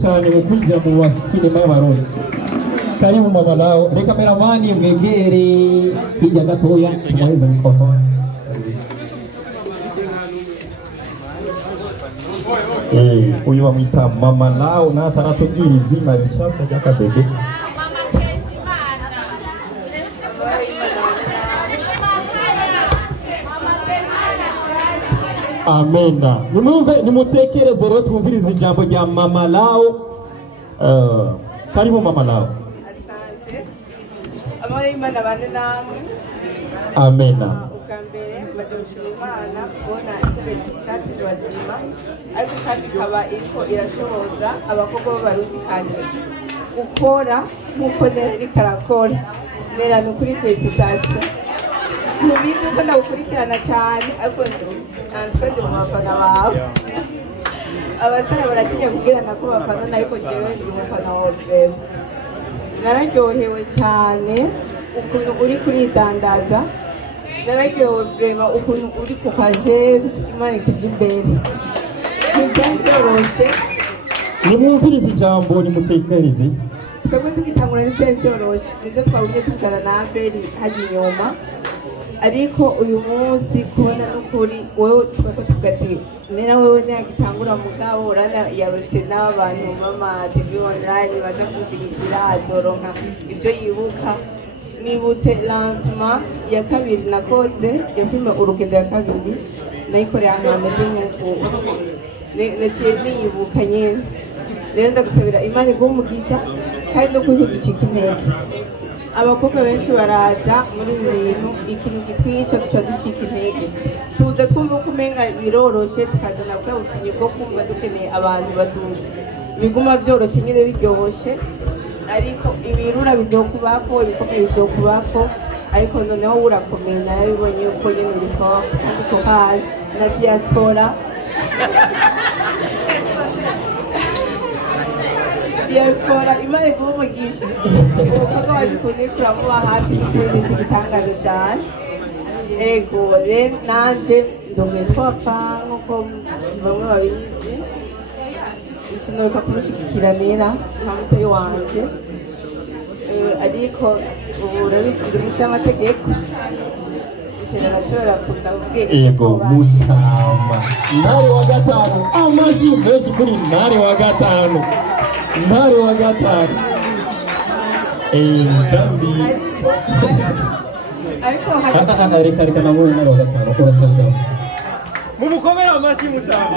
cyane mu kwinjira mu wa sinema y'abarundi. Karibu mama lao, reka kameramani mwegere hirya gatoya tumuheza mikoro. Uyu bamwita mama lao nataratubwira izina rishasha ry'akabebe. Amena. Nimumve nimutekereze rero twumvirize ijambo rya mama lao. Karibu mama lao. Asante. Amahoro y'Imana bane namwe. Amena. Ukambere bazoshima Imana kubona ikibazo cy'isasi bazima ariko kandi kaba iriko irashoboza abakobwa b'abarundi kandi gukora nk'uko neri karakora nera no kuri felicitation mubizi ko ndagukurikirana cyane ariko nantwe ndi mu bafana bawe abasore baratinya kubwirana ko bafana ariko jewe ndi umufana wa Orfeo nararyohewe cyane ukuntu uri kuridandaza nararyohewe vrema ukuntu uri ku kajezi Imana ikujya imbere ntibyari byoroshe Nimumvirize ijambo nimutekereze. twebwe tugitangura ntibyari byoroshe ndetse twabonye tugana na Abeli hajya inyuma ariko uyu munsi kubona n'ukuri wewe twako tugati nera wewe ntagitangura mugabo urana yarutse n'abantu mama TV online baza kushigikira azoronka ibyo yibuka nibutse lancement ya kabiri nakoze ya filime urugendo ya kabiri nayikoreye ahantu hameze nk'uko naciye niyibuka nyine rero ndagusabira Imana igumugisha kandi no kuhigicika intege abakobwa benshi baraza muri ibi bintu ikintu gitwica duca ducika intege tuza twumva ko umenga biroroshe tukazana bwa butinyi bwo kumva dukeneye abantu baduha biguma byoroshye nyine biryoshye ariko ibirura bizokubako ibikomeye bizokubako ariko noneho urakomeye narabibonye yuko nyine uriko ariko hari na diaspora diaspora Imana igumugisha umukobwa waje kunikura muba hafi n'ukuri n'indi gitangaje cyane ego rero nanje ndongeye twapfa nk'uko bamwe babizi sinuka kumushyigikira nera nka mutoyi wanje ariko ubu urabizi ndi munsi y'amategeko arashobora kuza kubwira Ego mutama ntare wa gatanu amaji menshi kuri ntare wa gatanu ntare wa gatanu kandi ariko reka nabonye ntare wa gatanu urakaza mumukomere amashi mutama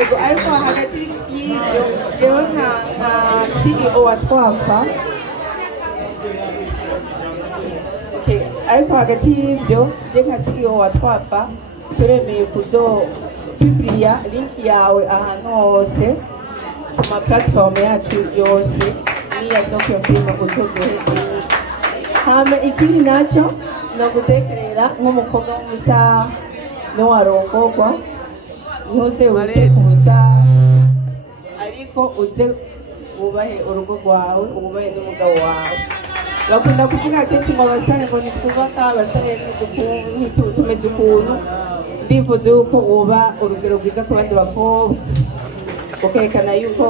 ego ariko hagati y'ibyo jewe nka CEO wa Twapfa ariko hagati y'ibyo je nka CEO wa Twapfa turemeye kuzopibriya link yawe ahantu hose ku ma platform yacu yose niya zo kwiyumvira kuzoduhe hame ikindi nacyo no gutekerera nk'umukobwa w'umustar n'uwarongorwa ntuze wite ku mustar ariko uze wubahe urugo rwawe wubahe n'umugabo wawe bakunda kuvuga kenshi ngo abasare ngo nitwubaka abasare tumeze ukuntu ndifuza yuko uba urugero rwiza ku bandi bakobwa ukerekana yuko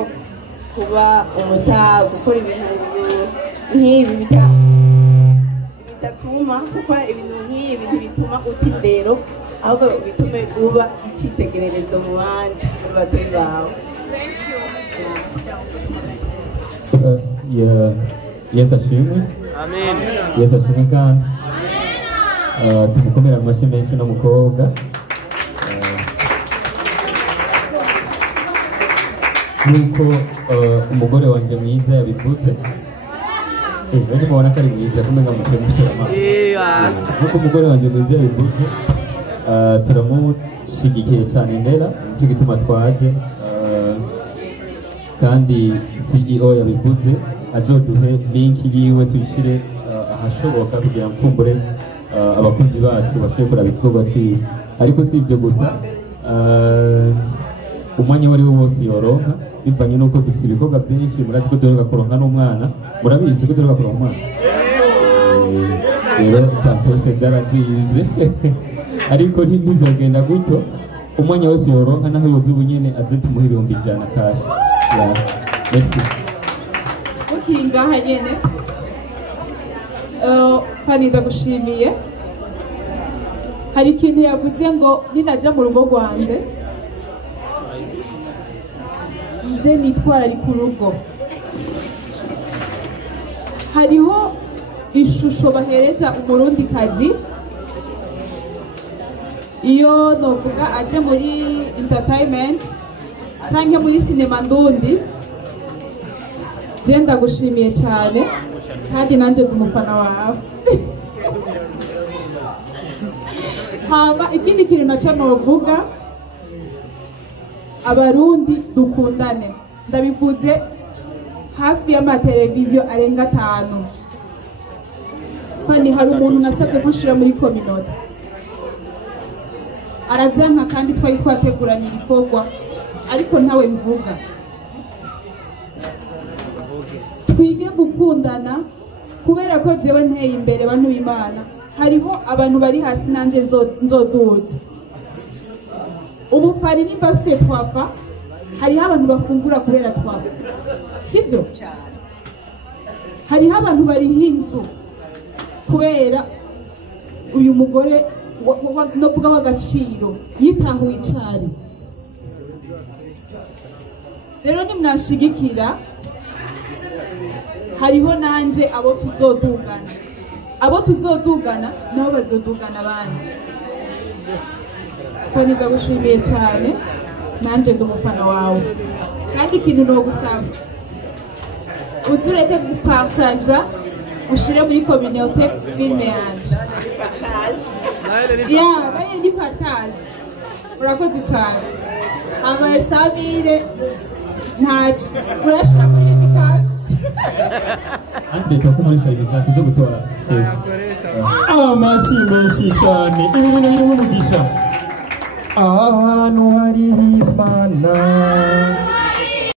kuba umustar gukora ibintu nk'ibi bidatuma gukora ibintu nk'ibi ntibituma uta indero ahubwo bitume uba icyitegererezo mu bandi muri batoyi bawe Yesu ashimwe. amen Yesu ashimwe kandi tumukomera amashyi menshi n'umukobwa nk'uko umugore wanjye mwiza yabivuze ejo mubona ko ari mwiza kumenya muke mushyiramo nk'uko umugore wanjye mwiza yabivuze turamushyigikiye cyane ndera nicyo gituma twaje kandi CEO yabivuze azoduhe link yiwe tuyishyire ahashoboka kugira ngo mfumbure abakunzi bacu bashobore kuraba ibikorwa cyiwe ariko si ibyo gusa umwanya uwo ari wo wose yoronka bivanye n'uko dufite ibikorwa byinshi murazi ko duheruka kuronka n'umwana murabizi ko duheruka kuronka umwana rero tampeste zarazize ariko ntizogenda gutyo umwanya wese yoronka naho yoza ubu nyene aze tumuhe 100 kashi. Merci. Ukingaha nyene Fani ndagushimiye. Hari ikintu yavuze ngo ninaja mu rugo rwanje nze nitwararika urugo. Hariho ishusho bahereza umurundi kazi iyo novuga aje muri entertainment canke muri sinema ndundi. Je ndagushimiye cyane kandi nanje ndi umufana wawe. Hama ikindi kintu naco novuga, abarundi dukundane. Ndabivuze hafi y'amateleviziyo arenga 5. Kandi hari umuntu nasabye kushira muri community aravyanka, kandi twari twateguranye ibikorwa ariko ntawe mvuga. Twige gukundana kubera ko jewe nteye imbere bantu b'Imana, hariho abantu bari hasi nanje nzoduza. Ubufari nimba bafise twapfa, hariho abantu bafungura kubera twapfa, sivyo? Hariho abantu bariho inzu kubera uyu mugore novuga w'agaciro yitahuye icari. Rero nimwashigikira, hariho nanje abo tuzodugana nabo bazodugana abandi. Ko ndagushimiye cyane, nanje ndi umufana wawe. Kandi ikintu no gusaba, uzureke gupartaja, ushire muri community filme yanje. Baye ni partage. Urakoze cyane. Abayesabire ntacyo urashaka muri bitasi. Ante kase muri shayiri zo gutora. Amashyi menshi cyane, ibi bintu biri mu mugisha. Ahantu hari Imana